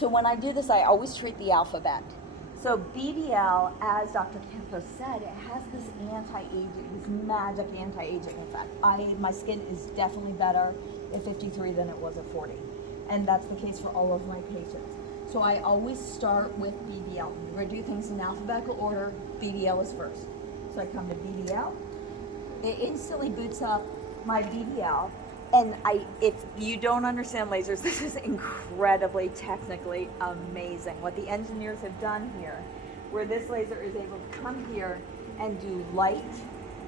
So when I do this, I always treat the alphabet. So BBL, as Dr. Campos said, it has this anti-aging, this magic anti-aging effect. My skin is definitely better at 53 than it was at 40. And that's the case for all of my patients. So I always start with BBL. We're going to do things in alphabetical order. BBL is first. So I come to BBL. It instantly boots up my BBL. And if you don't understand lasers, this is incredibly technically amazing. What the engineers have done here, where this laser is able to come here and do light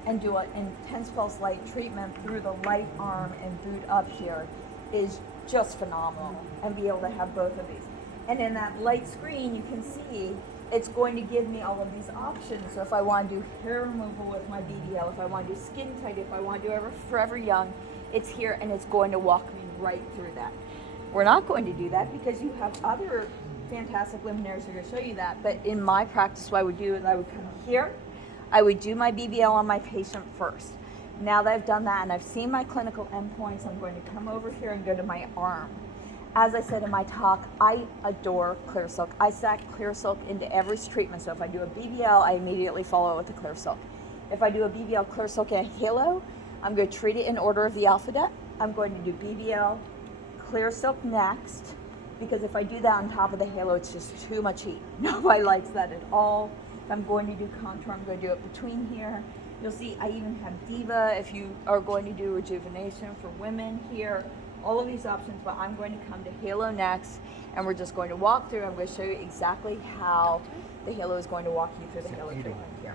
and do an intense pulse light treatment through the light arm and boot up here, is just phenomenal, and be able to have both of these. And in that light screen, you can see it's going to give me all of these options. So if I want to do hair removal with my BBL, if I want to do skin tight, if I want to do Forever Young, it's here, and it's going to walk me right through that. We're not going to do that because you have other fantastic luminaries who are going to show you that. But in my practice, what I would do is I would come here, I would do my BBL on my patient first. Now that I've done that and I've seen my clinical endpoints, I'm going to come over here and go to my arm. As I said in my talk, I adore clear silk. I stack clear silk into every treatment. So if I do a BBL, I immediately follow it with the clear silk. If I do a BBL clear silk and a halo, I'm going to treat it in order of the alphabet. I'm going to do BBL, clear silk next, because if I do that on top of the halo, it's just too much heat. Nobody likes that at all. If I'm going to do contour, I'm going to do it between here. You'll see I even have Diva if you are going to do rejuvenation for women here. All of these options, but I'm going to come to halo next, and we're just going to walk through. I'm going to show you exactly how the halo is going to walk you through the halo treatment here.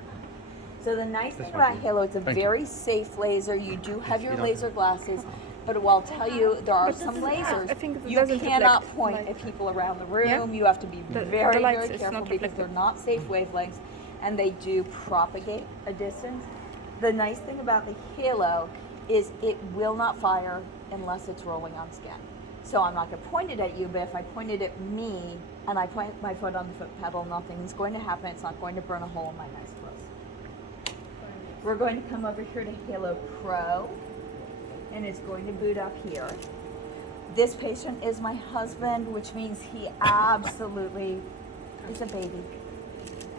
So the nice thing about halo, it's a very safe laser. You do have your laser glasses, but I'll tell you, there are some lasers you cannot point at people around the room. You have to be very, very careful because they're not safe wavelengths, and they do propagate a distance. The nice thing about the halo is it will not fire unless it's rolling on skin. So I'm not going to point it at you, but if I point it at me and I point my foot on the foot pedal, nothing's going to happen. It's not going to burn a hole in my nice clothes. We're going to come over here to Halo Pro, and it's going to boot up here. This patient is my husband, which means he absolutely is a baby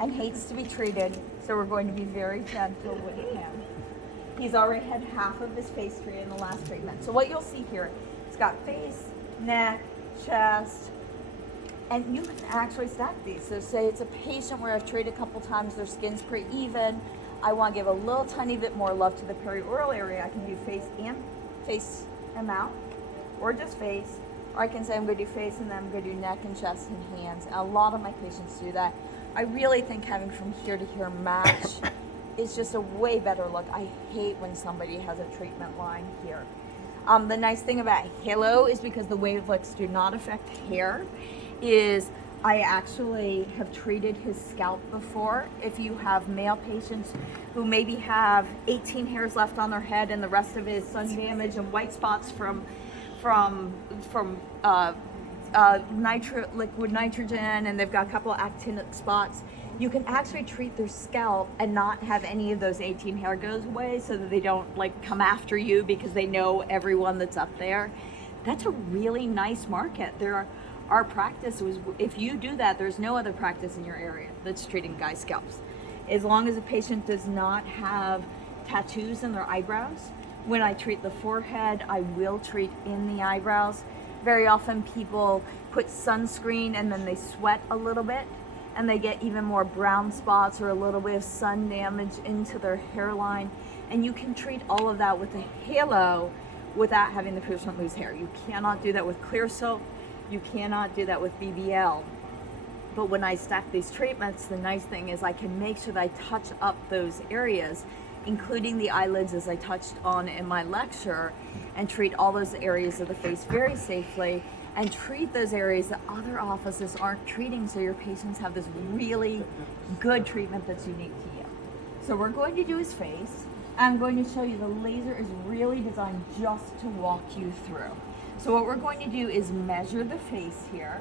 and hates to be treated, so we're going to be very gentle with him. He's already had half of his face treated in the last treatment. So what you'll see here, it's got face, neck, chest, and you can actually stack these. So say it's a patient where I've treated a couple times, their skin's pretty even, I want to give a little tiny bit more love to the perioral area, I can do face and mouth, or just face, or I can say I'm going to do face and then I'm going to do neck and chest and hands. And a lot of my patients do that. I really think having from here to here match is just a way better look. I hate when somebody has a treatment line here. The nice thing about Halo is because the wavelengths do not affect hair, is I actually have treated his scalp before. If you have male patients who maybe have 18 hairs left on their head and the rest of it is sun damage and white spots from liquid nitrogen, and they've got a couple of actinic spots, you can actually treat their scalp and not have any of those 18 hair goes away, so that they don't like come after you because they know everyone that's up there. That's a really nice market. Our practice was, if you do that, there's no other practice in your area that's treating guys' scalps. As long as a patient does not have tattoos in their eyebrows. When I treat the forehead, I will treat in the eyebrows. Very often people put sunscreen and then they sweat a little bit and they get even more brown spots or a little bit of sun damage into their hairline. And you can treat all of that with a halo without having the patient lose hair. You cannot do that with clear silk. You cannot do that with BBL. But when I stack these treatments, the nice thing is I can make sure that I touch up those areas, including the eyelids as I touched on in my lecture, and treat all those areas of the face very safely, and treat those areas that other offices aren't treating, so your patients have this really good treatment that's unique to you. So we're going to do his face. I'm going to show you the laser is really designed just to walk you through. So what we're going to do is measure the face here,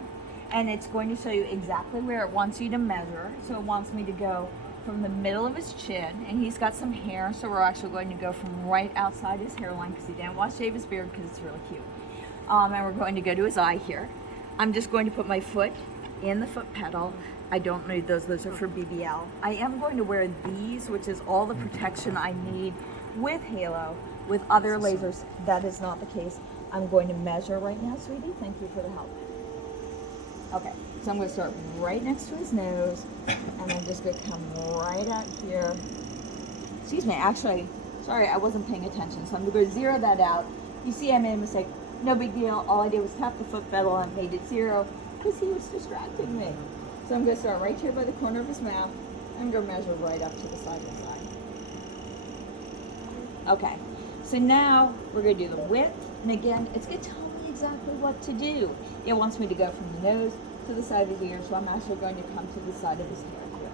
and it's going to show you exactly where it wants you to measure. So it wants me to go from the middle of his chin, and he's got some hair, so we're actually going to go from right outside his hairline because he didn't want to shave his beard because it's really cute. And we're going to go to his eye here. I'm just going to put my foot in the foot pedal. I don't need those are for BBL. I am going to wear these, which is all the protection I need with Halo. With other lasers, that is not the case. I'm going to measure right now, sweetie. Thank you for the help. Okay, so I'm going to start right next to his nose, and I'm just going to come right out here. Excuse me, actually, sorry, I wasn't paying attention, so I'm going to zero that out. You see I made a mistake. No big deal. All I did was tap the foot pedal and made it 0 because he was distracting me. So I'm going to start right here by the corner of his mouth. I'm going to measure right up to the side of his eye. Okay, so now we're going to do the width. And again, it's going to tell me exactly what to do. It wants me to go from the nose to the side of his ear, so I'm actually going to come to the side of his hair here.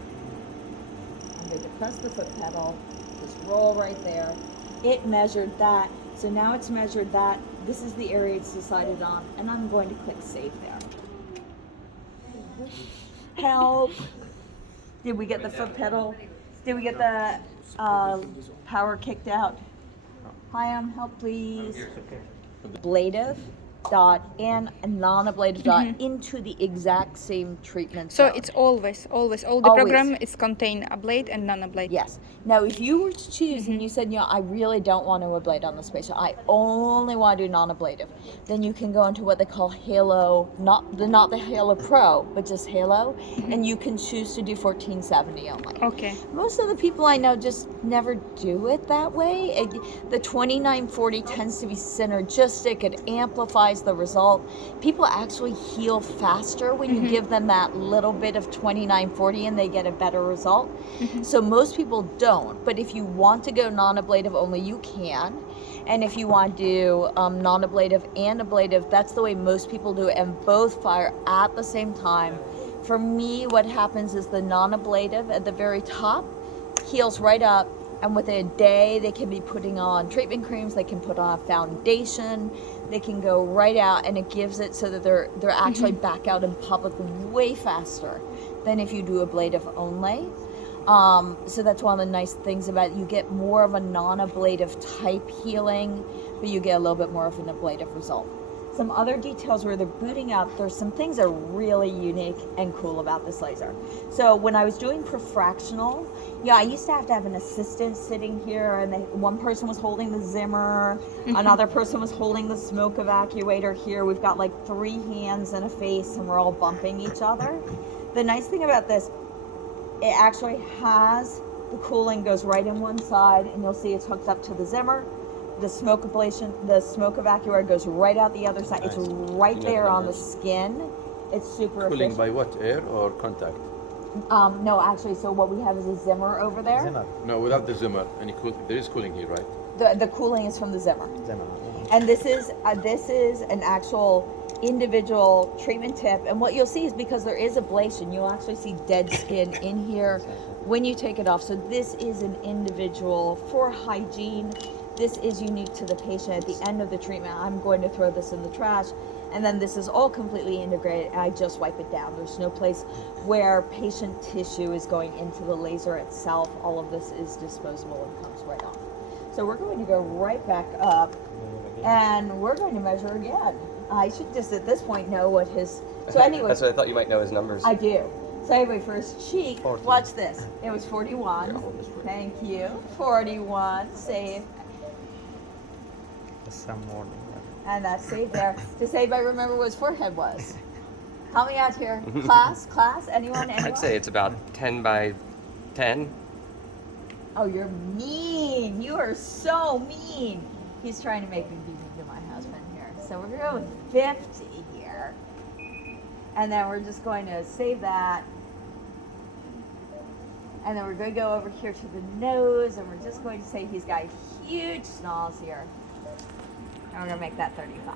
I'm going to press the foot pedal, just roll right there. It measured that, so now it's measured that. This is the area it's decided on, and I'm going to click save there. Help! Did we get the foot pedal? Did we get the power kicked out? Hi, help please. Ablative dot and non-ablative dot into the exact same treatment So zone. it's always all the program is contain ablate and non-ablate. Yes. Now, if you were to choose and you said, I really don't want to ablate on this patient, I only want to do non-ablative, then you can go into what they call Halo, not the Halo Pro, but just Halo, and you can choose to do 1470 only. Okay. Most of the people I know just never do it that way. The 2940 tends to be synergistic. It amplifies the result. People actually heal faster when you give them that little bit of 2940 and they get a better result. So most people don't. But if you want to go non-ablative only, you can. And if you want to do non-ablative and ablative, that's the way most people do it, and both fire at the same time. For me, what happens is the non-ablative at the very top heals right up, and within a day they can be putting on treatment creams, they can put on a foundation, they can go right out, and it gives it so that they're actually back out in public way faster than if you do ablative only. So that's one of the nice things about it. You get more of a non-ablative type healing, but you get a little bit more of an ablative result. Some other details where they're booting out, there's some things that are really unique and cool about this laser. So when I was doing for Fractional, I used to have an assistant sitting here, and one person was holding the Zimmer, another person was holding the smoke evacuator here. We've got like 3 hands and a face, and we're all bumping each other. The nice thing about this, it actually has the cooling goes right in one side, and you'll see it's hooked up to the Zimmer. The smoke evacuator goes right out the other side. Nice. It's right there on the skin. It's super Cooling efficient. by what? Air or contact? No, actually, so what we have is a Zimmer over there. Zimmer. No, without the Zimmer. There is cooling here, right? The cooling is from the Zimmer. Zimmer. And this is an actual individual treatment tip, and what you'll see is because there is ablation, you'll actually see dead skin in here when you take it off. So this is an individual for hygiene. This is unique to the patient. At the end of the treatment, I'm going to throw this in the trash, and then this is all completely integrated, and I just wipe it down. There's no place where patient tissue is going into the laser itself. All of this is disposable and comes right off. So we're going to go right back up, and we're going to measure again. I should just at this point know what his, so anyway. That's what I thought you might know his numbers. I do. So anyway, for his cheek, 40. watch this. It was 41. Thank you. 41, save. Some more. And that's saved there. Does anybody remember what his forehead was? Help me out here. Class? Anyone? I'd say it's about 10 by 10. Oh, you're mean. You are so mean. He's trying to make me be mean to my husband here. So we're going to go with 50 here. And then we're just going to save that. And then we're going to go over here to the nose, and we're just going to say he's got huge snarls here. And we're going to make that 35.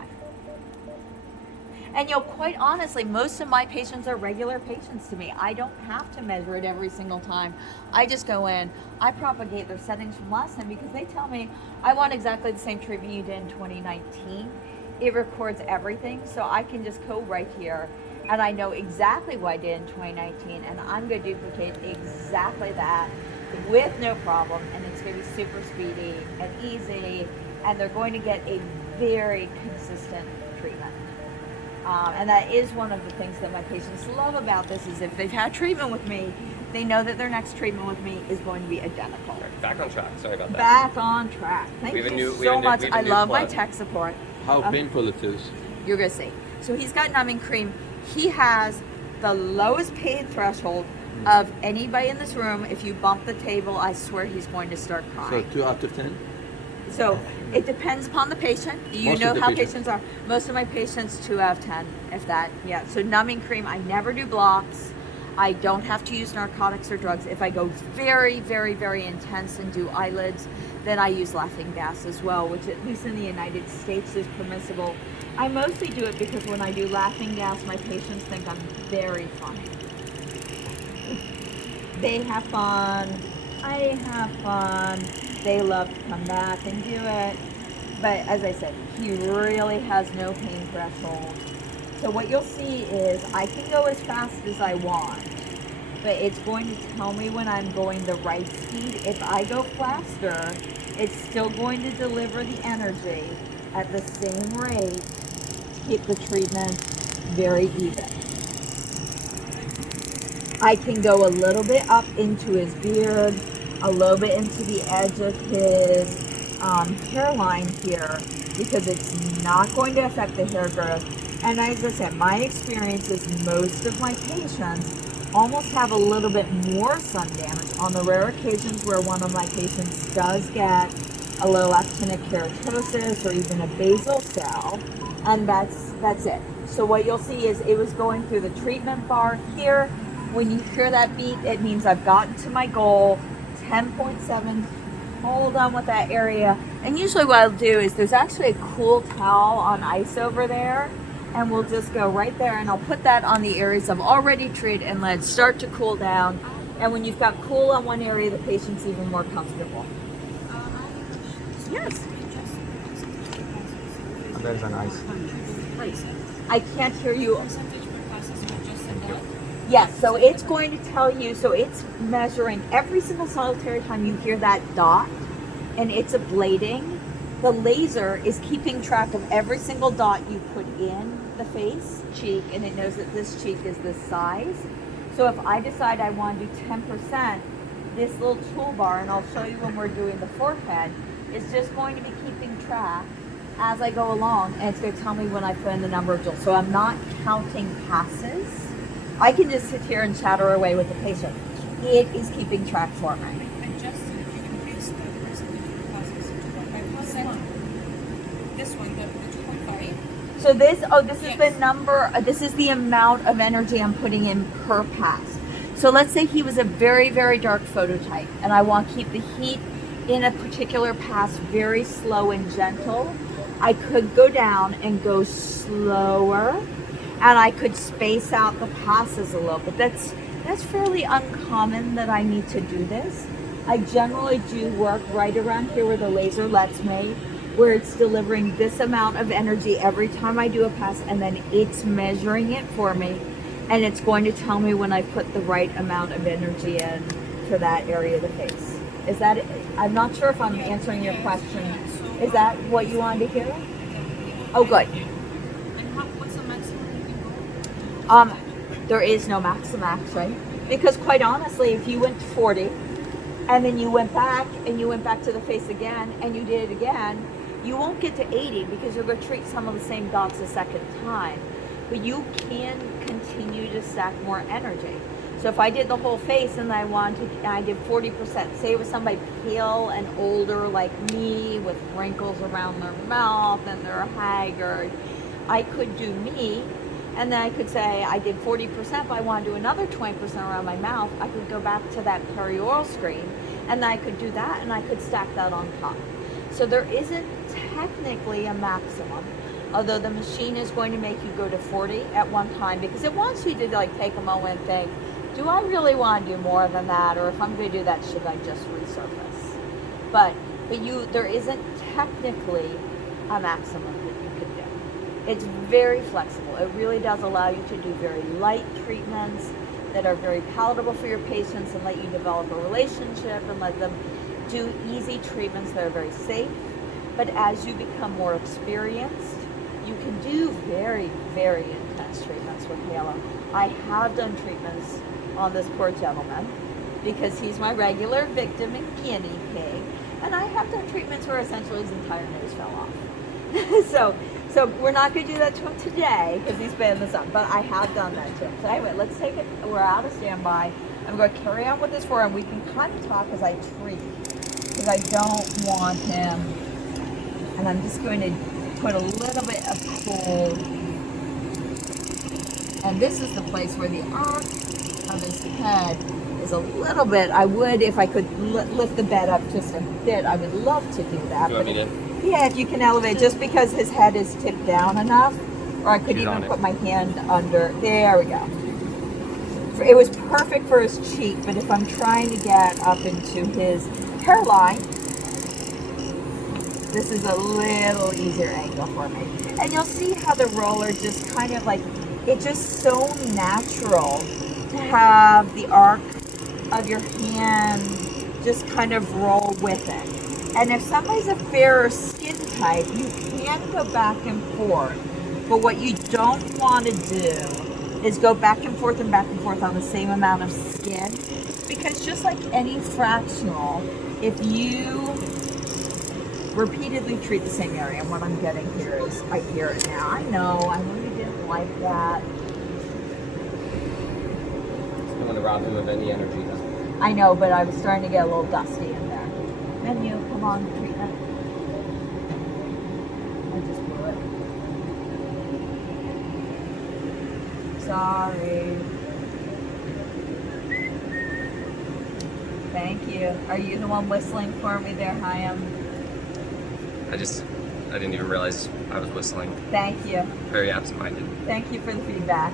And quite honestly, most of my patients are regular patients to me. I don't have to measure it every single time. I just go in, I propagate their settings from last time because they tell me, I want exactly the same treatment you did in 2019. It records everything, so I can just go right here, and I know exactly what I did in 2019, and I'm going to duplicate exactly that with no problem, and it's going to be super speedy and easy, and they're going to get a very consistent treatment. And that is one of the things that my patients love about this is if they've had treatment with me, they know that their next treatment with me is going to be identical. Back on track. Sorry about that. Back on track. Thank We have a you new- we so have a new- much. we have a I new love my plug. tech support. How painful it is. You're gonna see. So he's got numbing cream. He has the lowest pain threshold of anybody in this room. If you bump the table, I swear he's going to start So crying. 2 out of 10? So it depends upon the patient. You Most know of the how patients. patients are. Most of my patients 2 out of 10, if that. Yeah. So numbing cream. I never do blocks. I don't have to use narcotics or drugs. If I go very, very, very intense and do eyelids, then I use laughing gas as well, which at least in the United States is permissible. I mostly do it because when I do laughing gas, my patients think I'm very funny. They have fun. I have fun. They love to come back and do it. But as I said, he really has no pain threshold. So what you'll see is I can go as fast as I want, but it's going to tell me when I'm going the right speed. If I go faster, it's still going to deliver the energy at the same rate to keep the treatment very even. I can go a little bit up into his beard, a little bit into the edge of his hairline here, because it's not going to affect the hair growth. And as I said, my experience is most of my patients almost have a little bit more sun damage on the rare occasions where one of my patients does get a low actinic keratosis or even a basal cell, and that's it. So what you'll see is it was going through the treatment bar here. When you hear that beep, it means I've gotten to my goal, 10.7. Hold on with that area. And usually what I'll do is there's actually a cool towel on ice over there, and we'll just go right there and I'll put that on the areas I've already treated and let it start to cool down. And when you've got cool on one area, the patient's even more comfortable. Yes. That is a nice. I can't hear you. Yes, so it's going to tell you, so it's measuring every single solitary time you hear that dot and it's ablating. The laser is keeping track of every single dot you put in the face, cheek, and it knows that this cheek is this size. So if I decide I want to do 10%, this little toolbar, and I'll show you when we're doing the forehead, is just going to be keeping track as I go along, and it's going to tell me when I put in the number of joules. So I'm not counting passes. I can just sit here and chatter away with the patient. It is keeping track for me. Adjust, you increase the percentage of passes to 1.5%. This one, the 2.5. So this is Yes. the number, this is the amount of energy I'm putting in per pass. So let's say he was a very, very dark phototype, and I want to keep the heat in a particular pass very slow and gentle. I could go down and go slower, and I could space out the passes a little, but that's fairly uncommon that I need to do this. I generally do work right around here where the laser lets me, where it's delivering this amount of energy every time I do a pass, and then it's measuring it for me, and it's going to tell me when I put the right amount of energy in for that area of the face. Is that, I'm not sure if I'm answering your question. Is that what you wanted to hear? Oh, good. What's the maximum you can go? There is no max, right? Because quite honestly, if you went to 40 and then you went back and you went back to the face again and you did it again, you won't get to 80 because you're going to treat some of the same dots a second time. But you can continue to stack more energy. So if I did the whole face and I did 40%, say it was somebody pale and older like me with wrinkles around their mouth and they're haggard, I could do me, and then I could say I did 40%, but I want to do another 20% around my mouth. I could go back to that perioral screen, and then I could do that, and I could stack that on top. So there isn't technically a maximum, although the machine is going to make you go to 40 at one time because it wants you to like take a moment and think, do I really want to do more than that? Or if I'm going to do that, should I just resurface? But there isn't technically a maximum that you could do. It's very flexible. It really does allow you to do very light treatments that are very palatable for your patients and let you develop a relationship and let them do easy treatments that are very safe. But as you become more experienced, you can do very, very intense treatments with Halo. I have done treatments on this poor gentleman because he's my regular victim and guinea pig. And I have done treatments where essentially his entire nose fell off. So we're not going to do that to him today because he's been in the sun, but I have done that to him. So anyway, let's take it. We're out of standby. I'm going to carry on with this for him. We can kind of talk as I treat because I don't want him. And I'm just going to put a little bit of cool. And this is the place where the arc of his head is a little bit. I would, if I could lift the bed up just a bit, I would love to do that. You want me to? Yeah, if you can elevate, just because his head is tipped down enough, or I could He's even on it. put my hand under. There we go. It was perfect for his cheek, but if I'm trying to get up into his hairline, this is a little easier angle for me. And you'll see how the roller just kind of like, it's just so natural to have the arc of your hand just kind of roll with it. And if somebody's a fairer skin type, you can go back and forth. But what you don't want to do is go back and forth on the same amount of skin. Because just like any fractional, if you repeatedly treat the same area, and what I'm getting here is, I hear it now. I know, I really didn't like that. Don't want to rob him of any energy, though. I know, but I was starting to get a little dusty in there. Menu, come on, treatment. I just blew it. Sorry. Thank you. Are you the one whistling for me there, Hyam? I didn't even realize I was whistling. Thank you. Very absent-minded. Thank you for the feedback.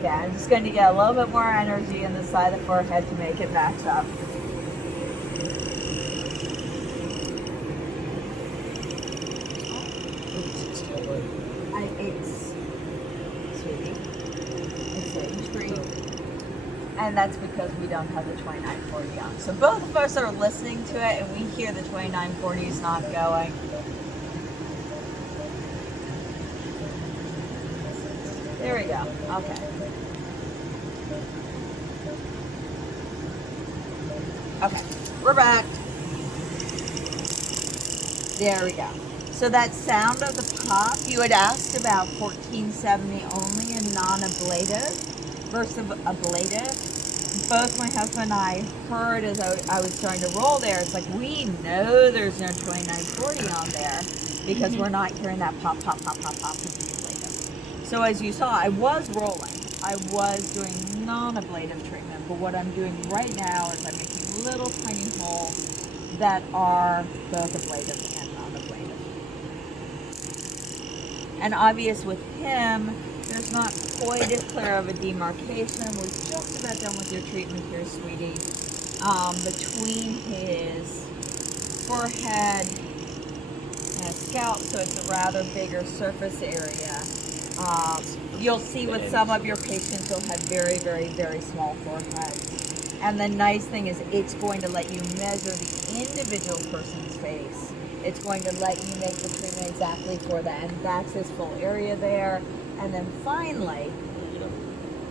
Yeah, I'm just going to get a little bit more energy in the side of the forehead to make it match up. It's sweetie. And that's because we don't have the 2940 on. So both of us are listening to it and we hear the 2940 is not going. There we go. Okay. Okay. We're back. There we go. So that sound of the pop, you had asked about 1470 only and non-ablative versus ablative. Both my husband and I heard as I was trying to roll there, it's like, we know there's no 2940 on there because we're not hearing that pop, pop, pop, pop, pop with the ablative. So as you saw, I was rolling. I was doing non-ablative treatment, but what I'm doing right now is I'm making little tiny holes that are both ablative and non-ablative. And obvious with him, there's not quite as clear of a demarcation. We're just about done with your treatment here, sweetie. Between his forehead and scalp, so it's a rather bigger surface area. You'll see with some of your patients, they'll have very, very, very small foreheads. And the nice thing is it's going to let you measure the individual person's face. It's going to let you make the treatment exactly for that. And that's his full area there. And then finally,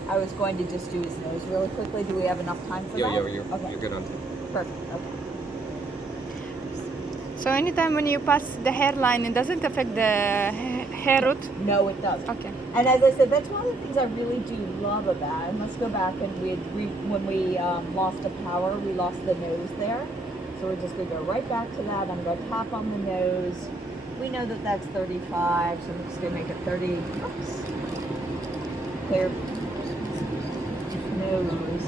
I was going to just do his nose really quickly. Do we have enough time for that? You're Okay. good on. Perfect. Okay. So anytime when you pass the hairline, it doesn't affect the hair root? No, it doesn't. Okay. And as I said, that's one of the things I really do love about it. And let's go back and when we lost the power, we lost the nose there. So we're just going to go right back to that. I'm going to tap on the nose. We know that that's 35, so I'm just going to make it 30. Oops. Clear nose.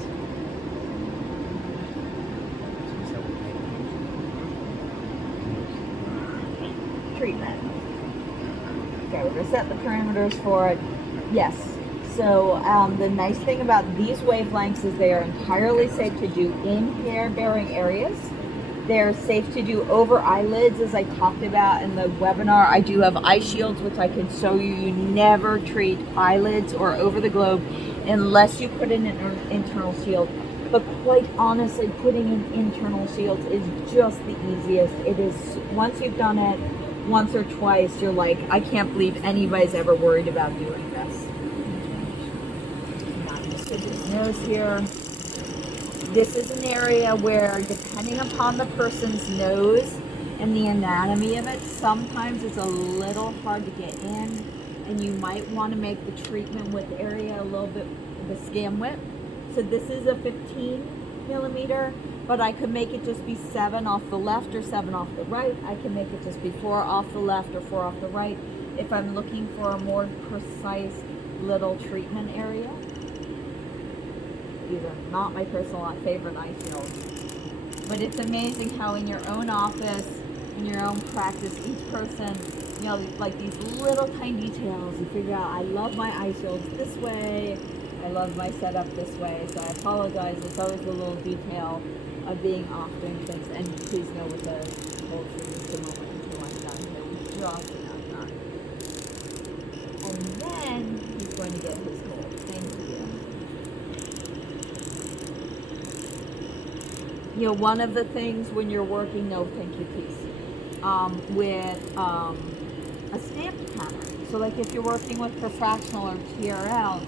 Treatment. Okay, we're going to set the parameters for it. Yes. So the nice thing about these wavelengths is they are entirely safe to do in hair-bearing areas. They're safe to do over eyelids, as I talked about in the webinar. I do have eye shields, which I can show you. You never treat eyelids or over the globe unless you put in an internal shield. But quite honestly, putting in internal shields is just the easiest. It is, once you've done it, once or twice, you're like, I can't believe anybody's ever worried about doing this. Now, just get his nose here. This is an area where, depending upon the person's nose and the anatomy of it, sometimes it's a little hard to get in, and you might want to make the treatment width area a little bit, the scan width. So this is a 15 millimeter, but I could make it just be 7 off the left or 7 off the right. I can make it just be 4 off the left or 4 off the right if I'm looking for a more precise little treatment area. These are not my personal favorite eye fields. But it's amazing how in your own office, in your own practice, each person, you know, like these little tiny details, you figure out, I love my eye fields this way, I love my setup this way, so I apologize, it's always a little detail of being off doing things, and please know with the whole treatment the moment until I'm done here, we just about done. And then he's going to get his gold. Thank you. You know, one of the things when you're working, no, thank you, please, with a stamped pattern. So like if you're working with for fractional or TRL,